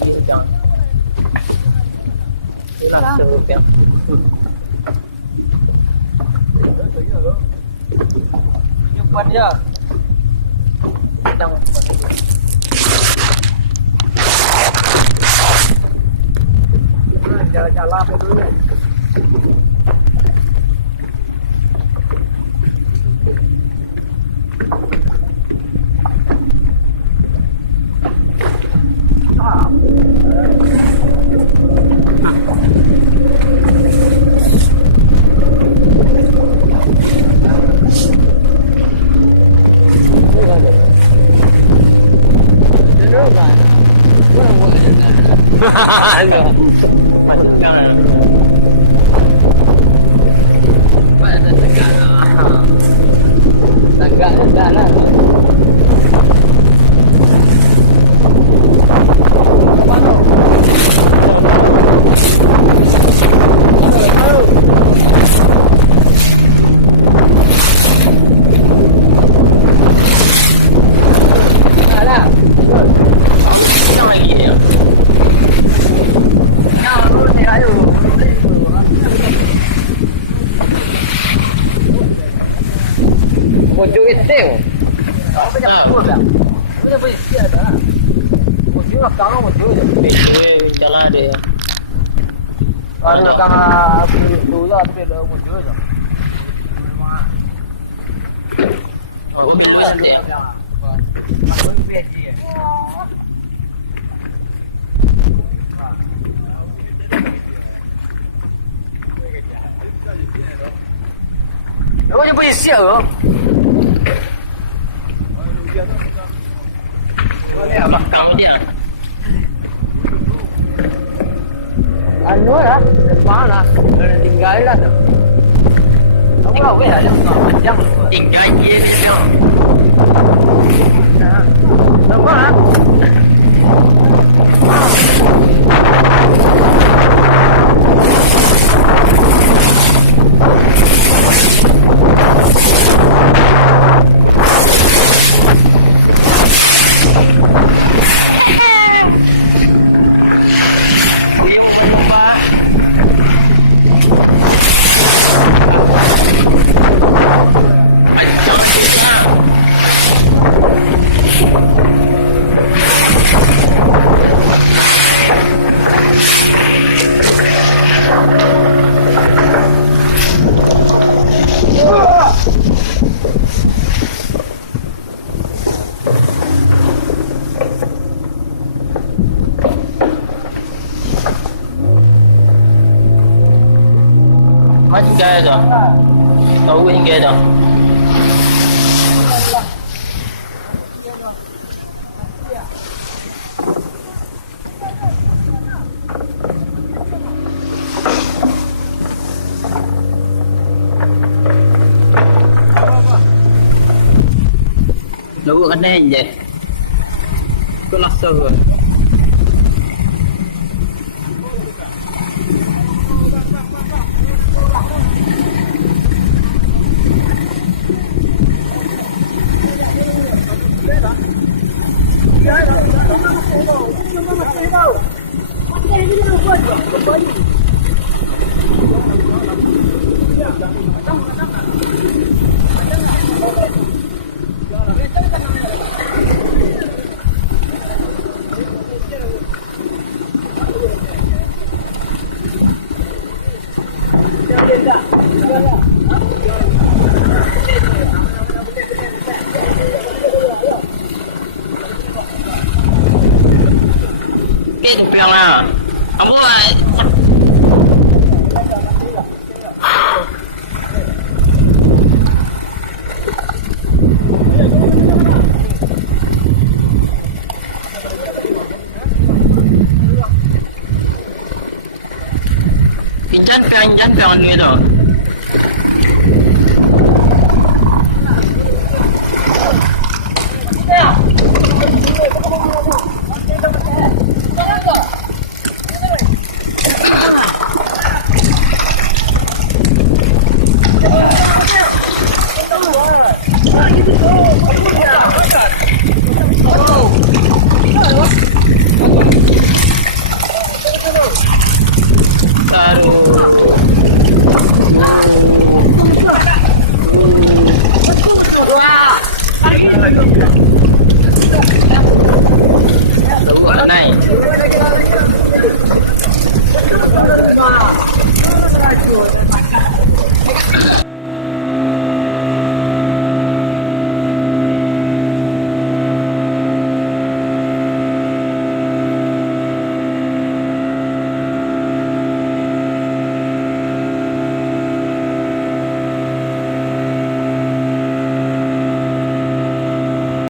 dia macam rasa yang nyimpan dia yang jalan-jalan itu ya. Macam mana? Pada tegak lah. Tegak dah lah. Mana? Alah. Yang lagi dia. Mojo itu. Apa yang mojo dah? Mojo boleh siap dah. Mojo nak kalau mojo je. Jalan dia. Kalau kalau tu lah tu dia mojo je. Oh, mojo dia. Apa PG? Ủa chứ bây giờ hả? Có mặt cộng chứ à? Anh nói hả? Quá là tình gái là không có cái gì đâu. Tình gái kia thì sao? Đâu có hả? Mấy ghê rồi, đâu có ghê rồi. Đâu có anh đây vậy? Có lắc sơ rồi. Cái cục lần à, không có ai. Jangan ni dah.